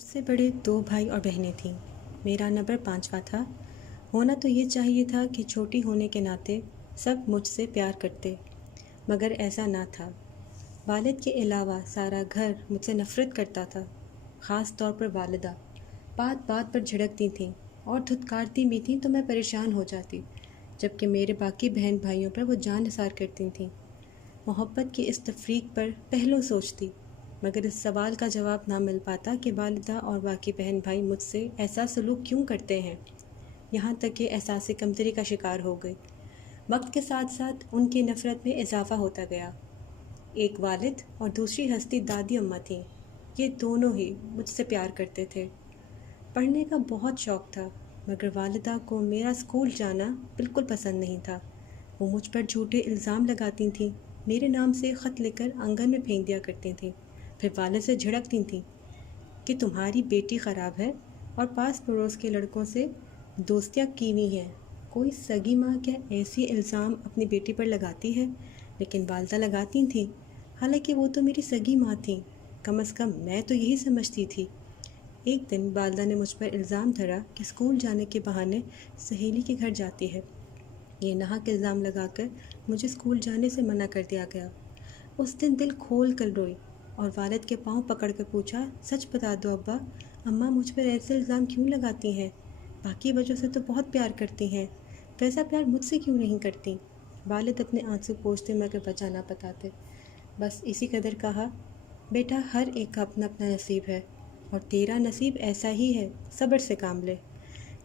مجھ سے بڑے 2 بھائی اور بہنیں تھیں۔ میرا نمبر 5واں تھا۔ ہونا تو یہ چاہیے تھا کہ چھوٹی ہونے کے ناطے سب مجھ سے پیار کرتے، مگر ایسا نہ تھا۔ والد کے علاوہ سارا گھر مجھ سے نفرت کرتا تھا، خاص طور پر والدہ۔ بات بات پر جھڑکتی تھیں اور دھتکارتی بھی تھیں تو میں پریشان ہو جاتی، جبکہ میرے باقی بہن بھائیوں پر وہ جان نثار کرتی تھیں۔ محبت کی اس تفریق پر پہلو سوچتی، مگر اس سوال کا جواب نہ مل پاتا کہ والدہ اور باقی بہن بھائی مجھ سے ایسا سلوک کیوں کرتے ہیں، یہاں تک کہ احساس کمتری کا شکار ہو گئی۔ وقت کے ساتھ ساتھ ان کی نفرت میں اضافہ ہوتا گیا۔ ایک والد اور دوسری ہستی دادی اماں تھیں۔ یہ دونوں ہی مجھ سے پیار کرتے تھے۔ پڑھنے کا بہت شوق تھا، مگر والدہ کو میرا اسکول جانا بالکل پسند نہیں تھا۔ وہ مجھ پر جھوٹے الزام لگاتی تھیں، میرے نام سے خط لکھ کر آنگن میں پھینک دیا کرتی تھیں، پھر والد سے جھڑکتی تھیں کہ تمہاری بیٹی خراب ہے اور پاس پڑوس کے لڑکوں سے دوستیاں کی ہوئی ہیں۔ کوئی سگی ماں کیا ایسی الزام اپنی بیٹی پر لگاتی ہے؟ لیکن والدہ لگاتی تھیں، حالانکہ وہ تو میری سگی ماں تھیں۔ کم از کم میں تو یہی سمجھتی تھی۔ ایک دن والدہ نے مجھ پر الزام دھرا کہ اسکول جانے کے بہانے سہیلی کے گھر جاتی ہے۔ یہ ناحق الزام لگا کر مجھے اسکول جانے سے منع کر دیا گیا۔ اس دن دل کھول کر روئی اور والد کے پاؤں پکڑ کر پوچھا، سچ بتا دو ابا، اماں مجھ پر ایسے الزام کیوں لگاتی ہیں؟ باقی وجہ سے تو بہت پیار کرتی ہیں، ویسا پیار مجھ سے کیوں نہیں کرتی؟ والد اپنے آنسو پوچھتے مگر بچا نہ بتاتے، بس اسی قدر کہا، بیٹا ہر ایک کا اپنا اپنا نصیب ہے اور تیرا نصیب ایسا ہی ہے، صبر سے کام لے۔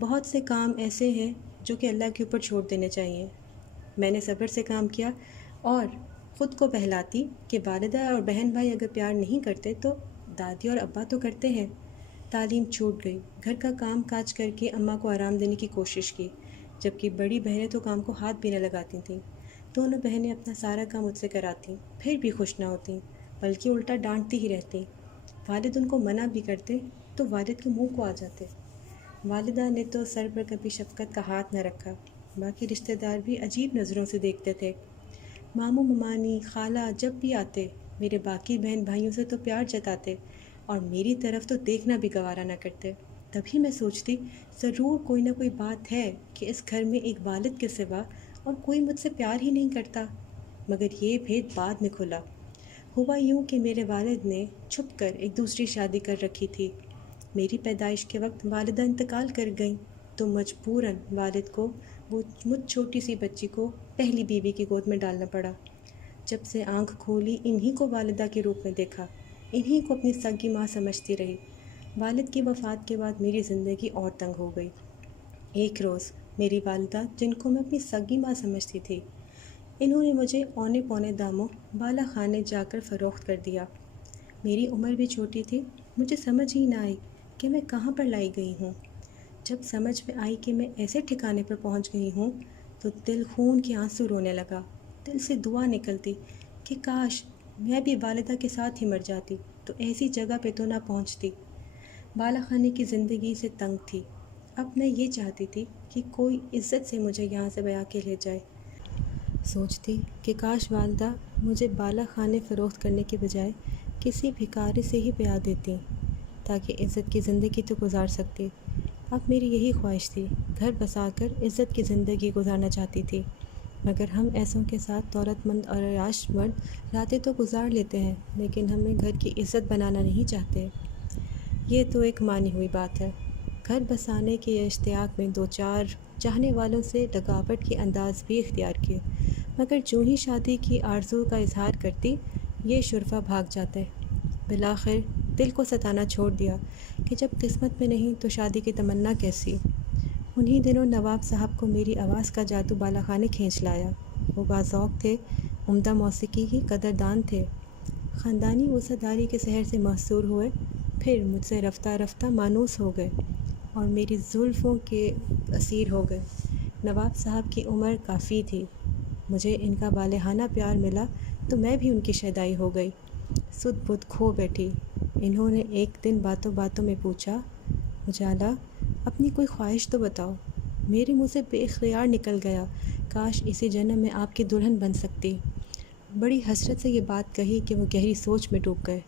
بہت سے کام ایسے ہیں جو کہ اللہ کے اوپر چھوڑ دینے چاہیے۔ میں نے صبر سے کام کیا اور خود کو بہلاتی کہ والدہ اور بہن بھائی اگر پیار نہیں کرتے تو دادی اور ابا تو کرتے ہیں۔ تعلیم چھوٹ گئی، گھر کا کام کاج کر کے اماں کو آرام دینے کی کوشش کی، جبکہ بڑی بہنیں تو کام کو ہاتھ بھی نہ لگاتی تھیں۔ دونوں بہنیں اپنا سارا کام مجھ سے کراتیں، پھر بھی خوش نہ ہوتیں، بلکہ الٹا ڈانٹتی ہی رہتیں۔ والد ان کو منع بھی کرتے تو والد کے منہ کو آ جاتے۔ والدہ نے تو سر پر کبھی شفقت کا ہاتھ نہ رکھا، باقی رشتہ دار بھی عجیب نظروں سے دیکھتے تھے۔ ماموں ممانی خالہ جب بھی آتے میرے باقی بہن بھائیوں سے تو پیار جتاتے اور میری طرف تو دیکھنا بھی گوارا نہ کرتے۔ تبھی میں سوچتی، ضرور کوئی نہ کوئی بات ہے کہ اس گھر میں ایک والد کے سوا اور کوئی مجھ سے پیار ہی نہیں کرتا۔ مگر یہ بھید بعد میں کھلا۔ ہوا یوں کہ میرے والد نے چھپ کر ایک دوسری شادی کر رکھی تھی۔ میری پیدائش کے وقت والدہ انتقال کر گئیں تو مجبوراً والد کو وہ مجھ چھوٹی سی بچی کو پہلی بیوی کی گود میں ڈالنا پڑا۔ جب سے آنکھ کھولی انہی کو والدہ کے روپ میں دیکھا، انہی کو اپنی سگی ماں سمجھتی رہی۔ والد کی وفات کے بعد میری زندگی اور تنگ ہو گئی۔ ایک روز میری والدہ، جن کو میں اپنی سگی ماں سمجھتی تھی، انہوں نے مجھے اونے پونے داموں بالا خانے جا کر فروخت کر دیا۔ میری عمر بھی چھوٹی تھی، مجھے سمجھ ہی نہ آئی کہ میں کہاں پر لائی گئی ہوں۔ جب سمجھ میں آئی کہ میں ایسے ٹھکانے پر پہنچ گئی ہوں تو دل خون کے آنسو رونے لگا۔ دل سے دعا نکلتی کہ کاش میں بھی والدہ کے ساتھ ہی مر جاتی تو ایسی جگہ پہ تو نہ پہنچتی۔ بالا خانے کی زندگی سے تنگ تھی۔ اب میں یہ چاہتی تھی کہ کوئی عزت سے مجھے یہاں سے بیا کے لے جائے۔ سوچتی کہ کاش والدہ مجھے بالا خانے فروخت کرنے کے بجائے کسی بھکاری سے ہی بیاہ دیتی تاکہ عزت کی زندگی تو گزار سکتی۔ اب میری یہی خواہش تھی، گھر بسا کر عزت کی زندگی گزارنا چاہتی تھی۔ مگر ہم ایسوں کے ساتھ دولت مند اور عیاش مرد راتیں تو گزار لیتے ہیں، لیکن ہمیں گھر کی عزت بنانا نہیں چاہتے۔ یہ تو ایک مانی ہوئی بات ہے۔ گھر بسانے کے اشتیاق میں 2-4 چاہنے والوں سے لگاوٹ کے انداز بھی اختیار کیے، مگر جو ہی شادی کی آرزو کا اظہار کرتی، یہ شرفا بھاگ جاتے۔ بالآخر دل کو ستانا چھوڑ دیا کہ جب قسمت میں نہیں تو شادی کی تمنا کیسی۔ انہی دنوں نواب صاحب کو میری آواز کا جادو بالا خانے کھینچ لایا۔ وہ باذوق تھے، عمدہ موسیقی کی قدردان تھے، خاندانی وفاداری کے سحر سے محصور ہوئے، پھر مجھ سے رفتہ رفتہ مانوس ہو گئے اور میری زلفوں کے اسیر ہو گئے۔ نواب صاحب کی عمر کافی تھی، مجھے ان کا والہانہ پیار ملا تو میں بھی ان کی شیدائی ہو گئی، سدھ بدھ کھو بیٹھی۔ انہوں نے ایک دن باتوں باتوں میں پوچھا، اجالا اپنی کوئی خواہش تو بتاؤ۔ میرے منہ سے بے اختیار نکل گیا، کاش اسی جنم میں آپ کی دلہن بن سکتی۔ بڑی حسرت سے یہ بات کہی کہ وہ گہری سوچ میں ڈوب گئے۔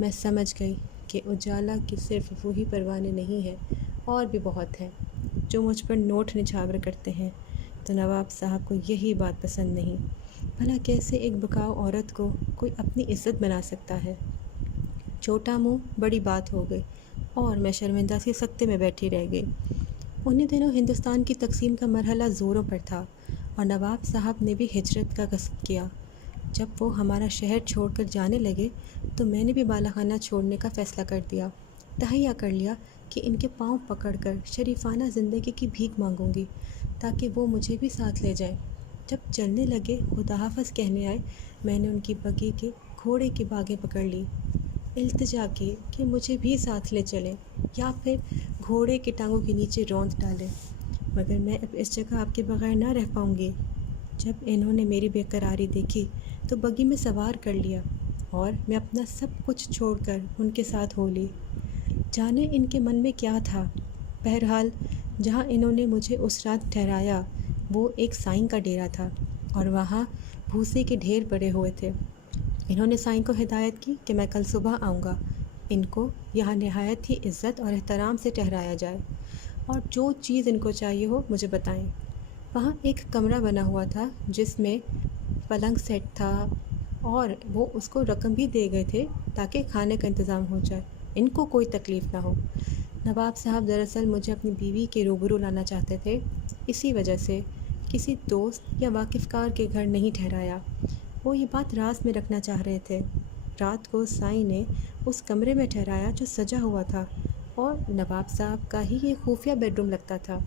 میں سمجھ گئی کہ اجالا کی صرف وہی پروانے نہیں ہیں، اور بھی بہت ہیں جو مجھ پر نوٹ نچھاور کرتے ہیں۔ تو نواب صاحب کو یہی بات پسند نہیں۔ بھلا کیسے ایک بکاؤ عورت کو کوئی اپنی عزت بنا سکتا ہے؟ چھوٹا منہ بڑی بات ہو گئی اور میں شرمندہ سی سکتے میں بیٹھی رہ گئی۔ انہی دنوں ہندوستان کی تقسیم کا مرحلہ زوروں پر تھا اور نواب صاحب نے بھی ہجرت کا قصد کیا۔ جب وہ ہمارا شہر چھوڑ کر جانے لگے تو میں نے بھی بالا خانہ چھوڑنے کا فیصلہ کر دیا۔ تہیہ کر لیا کہ ان کے پاؤں پکڑ کر شریفانہ زندگی کی بھیک مانگوں گی تاکہ وہ مجھے بھی ساتھ لے جائیں۔ جب چلنے لگے، خدا حافظ کہنے آئے، میں نے ان کی بگی کے گھوڑے کی باگیں پکڑ لی، التجا کی کہ مجھے بھی ساتھ لے چلیں یا پھر گھوڑے کی ٹانگوں کے نیچے روند ڈالیں، مگر میں اب اس جگہ آپ کے بغیر نہ رہ پاؤں گی۔ جب انہوں نے میری بے قراری دیکھی تو بگی میں سوار کر لیا اور میں اپنا سب کچھ چھوڑ کر ان کے ساتھ ہو لی۔ جانے ان کے من میں کیا تھا۔ بہرحال جہاں انہوں نے مجھے اس رات ٹھہرایا وہ ایک سائیں کا ڈیرا تھا اور وہاں بھوسے کے ڈھیر پڑے ہوئے تھے۔ انہوں نے سائیں کو ہدایت کی کہ میں کل صبح آؤں گا، ان کو یہاں نہایت ہی عزت اور احترام سے ٹھہرایا جائے اور جو چیز ان کو چاہیے ہو مجھے بتائیں۔ وہاں ایک کمرہ بنا ہوا تھا جس میں پلنگ سیٹ تھا اور وہ اس کو رقم بھی دے گئے تھے تاکہ کھانے کا انتظام ہو جائے، ان کو کوئی تکلیف نہ ہو۔ نواب صاحب دراصل مجھے اپنی بیوی کے روبرو لانا چاہتے تھے، اسی وجہ سے کسی دوست یا واقف کار کے گھر نہیں ٹھہرایا۔ وہ یہ بات راز میں رکھنا چاہ رہے تھے۔ رات کو سائیں نے اس کمرے میں ٹھہرایا جو سجا ہوا تھا اور نواب صاحب کا ہی یہ خفیہ بیڈ روم لگتا تھا۔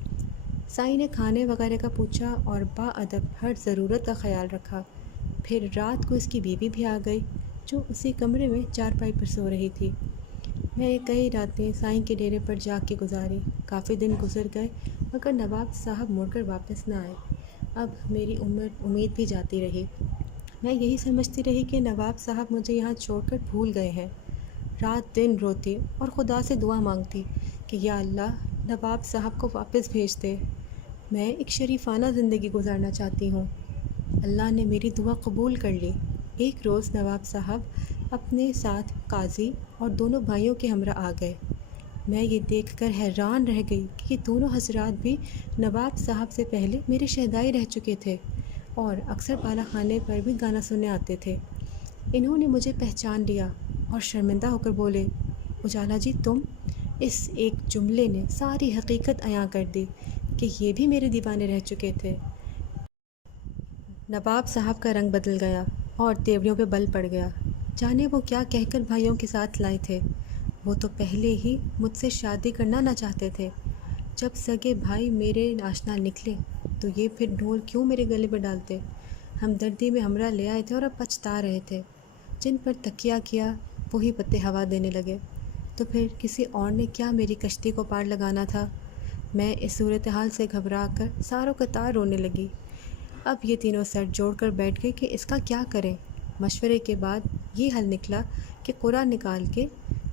سائیں نے کھانے وغیرہ کا پوچھا اور باادب ہر ضرورت کا خیال رکھا۔ پھر رات کو اس کی بیوی بھی آ گئی جو اسی کمرے میں چارپائی پر سو رہی تھی۔ میں کئی راتیں سائیں کے ڈیرے پر جا کے گزاری۔ کافی دن گزر گئے مگر نواب صاحب مڑ کر واپس نہ آئے۔ اب میری امید بھی جاتی رہی۔ میں یہی سمجھتی رہی کہ نواب صاحب مجھے یہاں چھوڑ کر بھول گئے ہیں۔ رات دن روتی اور خدا سے دعا مانگتی کہ یا اللہ نواب صاحب کو واپس بھیج دے، میں ایک شریفانہ زندگی گزارنا چاہتی ہوں۔ اللہ نے میری دعا قبول کر لی۔ ایک روز نواب صاحب اپنے ساتھ قاضی اور دونوں بھائیوں کے ہمراہ آ گئے۔ میں یہ دیکھ کر حیران رہ گئی کہ یہ دونوں حضرات بھی نواب صاحب سے پہلے میرے شہدائی رہ چکے تھے اور اکثر بالا خانے پر بھی گانا سننے آتے تھے۔ انہوں نے مجھے پہچان لیا اور شرمندہ ہو کر بولے، اجالا جی تم؟ اس ایک جملے نے ساری حقیقت عیاں کر دی کہ یہ بھی میرے دیوانے رہ چکے تھے۔ نواب صاحب کا رنگ بدل گیا اور تیوریوں پہ بل پڑ گیا۔ جانے وہ کیا کہہ کر بھائیوں کے ساتھ لائے تھے۔ وہ تو پہلے ہی مجھ سے شادی کرنا نہ چاہتے تھے۔ جب سگے بھائی میرے آشنا نکلے تو یہ پھر ڈھول کیوں میرے گلے پہ ڈالتے۔ ہمدردی میں ہمراہ لے آئے تھے اور اب پچھتا رہے تھے۔ جن پر تکیہ کیا وہی پتے ہوا دینے لگے، تو پھر کسی اور نے کیا میری کشتی کو پار لگانا تھا۔ میں اس صورتحال سے گھبرا کر ساروں قطار رونے لگی۔ اب یہ تینوں سر جوڑ کر بیٹھ گئے کہ اس کا کیا کریں۔ مشورے کے بعد یہ حل نکلا کہ قرعہ نکال کے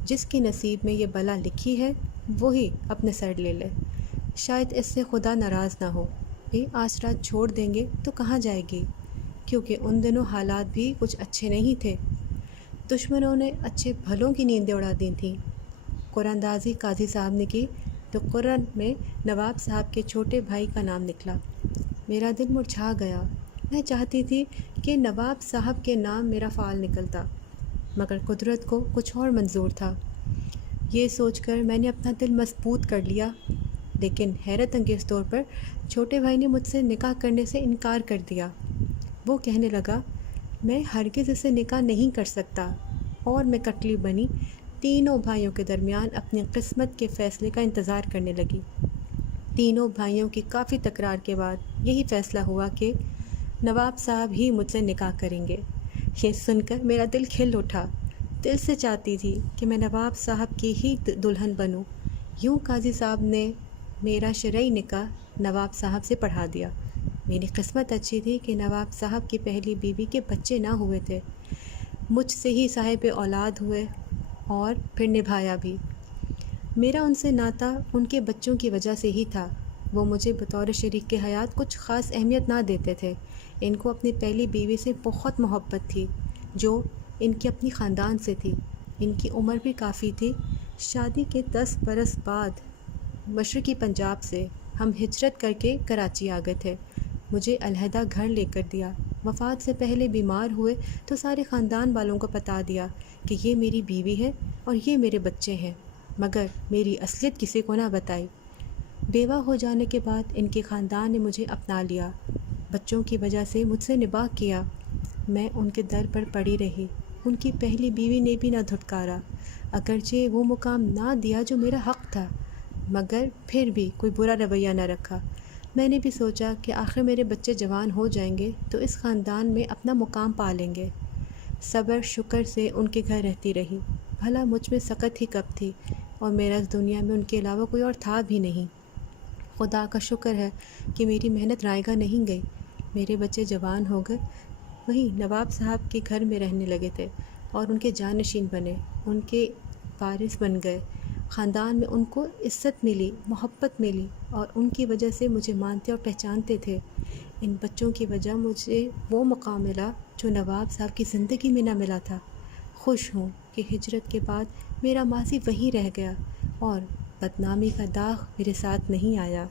جس کی نصیب میں یہ بلا لکھی ہے وہی اپنے سر لے لے، شاید اس سے خدا ناراض نہ ہو۔ یہ آج رات چھوڑ دیں گے تو کہاں جائے گی، کیونکہ ان دنوں حالات بھی کچھ اچھے نہیں تھے۔ دشمنوں نے اچھے بھلوں کی نیندیں اڑا دی تھیں۔ قرعہ اندازی قاضی صاحب نے کی تو قرعہ میں نواب صاحب کے چھوٹے بھائی کا نام نکلا۔ میرا دل مرجھا گیا۔ میں چاہتی تھی کہ نواب صاحب کے نام میرا فعال نکلتا، مگر قدرت کو کچھ اور منظور تھا۔ یہ سوچ کر میں نے اپنا دل مضبوط کر لیا، لیکن حیرت انگیز طور پر چھوٹے بھائی نے مجھ سے نکاح کرنے سے انکار کر دیا۔ وہ کہنے لگا، میں ہرگز اسے نکاح نہیں کر سکتا، اور میں کٹلی بنی تینوں بھائیوں کے درمیان اپنی قسمت کے فیصلے کا انتظار کرنے لگی۔ تینوں بھائیوں کی کافی تکرار کے بعد یہی فیصلہ ہوا کہ نواب صاحب ہی مجھ سے نکاح کریں گے۔ یہ سن کر میرا دل کھل اٹھا۔ دل سے چاہتی تھی کہ میں نواب صاحب کی ہی دلہن بنوں۔ یوں قاضی صاحب نے میرا شرعی نکاح نواب صاحب سے پڑھا دیا۔ میری قسمت اچھی تھی کہ نواب صاحب کی پہلی بیوی کے بچے نہ ہوئے تھے، مجھ سے ہی صاحب اولاد ہوئے اور پھر نبھایا بھی۔ میرا ان سے ناتا ان کے بچوں کی وجہ سے ہی تھا۔ وہ مجھے بطور شریک کے حیات کچھ خاص اہمیت نہ دیتے تھے۔ ان کو اپنی پہلی بیوی سے بہت محبت تھی جو ان کی اپنی خاندان سے تھی۔ ان کی عمر بھی کافی تھی۔ شادی کے 10 برس بعد مشرقی پنجاب سے ہم ہجرت کر کے کراچی آ گئے تھے۔ مجھے علیحدہ گھر لے کر دیا۔ وفات سے پہلے بیمار ہوئے تو سارے خاندان والوں کو بتا دیا کہ یہ میری بیوی ہے اور یہ میرے بچے ہیں، مگر میری اصلیت کسی کو نہ بتائی۔ بیوہ ہو جانے کے بعد ان کے خاندان نے مجھے اپنا لیا۔ بچوں کی وجہ سے مجھ سے نباہ کیا۔ میں ان کے در پر پڑی رہی۔ ان کی پہلی بیوی نے بھی نہ دھٹکارا، اگرچہ وہ مقام نہ دیا جو میرا حق تھا، مگر پھر بھی کوئی برا رویہ نہ رکھا۔ میں نے بھی سوچا کہ آخر میرے بچے جوان ہو جائیں گے تو اس خاندان میں اپنا مقام پا لیں گے۔ صبر شکر سے ان کے گھر رہتی رہی۔ بھلا مجھ میں سکت ہی کب تھی، اور میرا اس دنیا میں ان کے علاوہ کوئی اور تھا بھی نہیں۔ خدا کا شکر ہے کہ میری محنت رائے گاہ نہیں گئی۔ میرے بچے جوان ہو گئے، وہی نواب صاحب کے گھر میں رہنے لگے تھے اور ان کے جانشین بنے، ان کے وارث بن گئے۔ خاندان میں ان کو عزت ملی، محبت ملی، اور ان کی وجہ سے مجھے مانتے اور پہچانتے تھے۔ ان بچوں کی وجہ مجھے وہ مقام ملا جو نواب صاحب کی زندگی میں نہ ملا تھا۔ خوش ہوں کہ ہجرت کے بعد میرا ماضی وہی رہ گیا اور بدنامی کا داغ میرے ساتھ نہیں آیا۔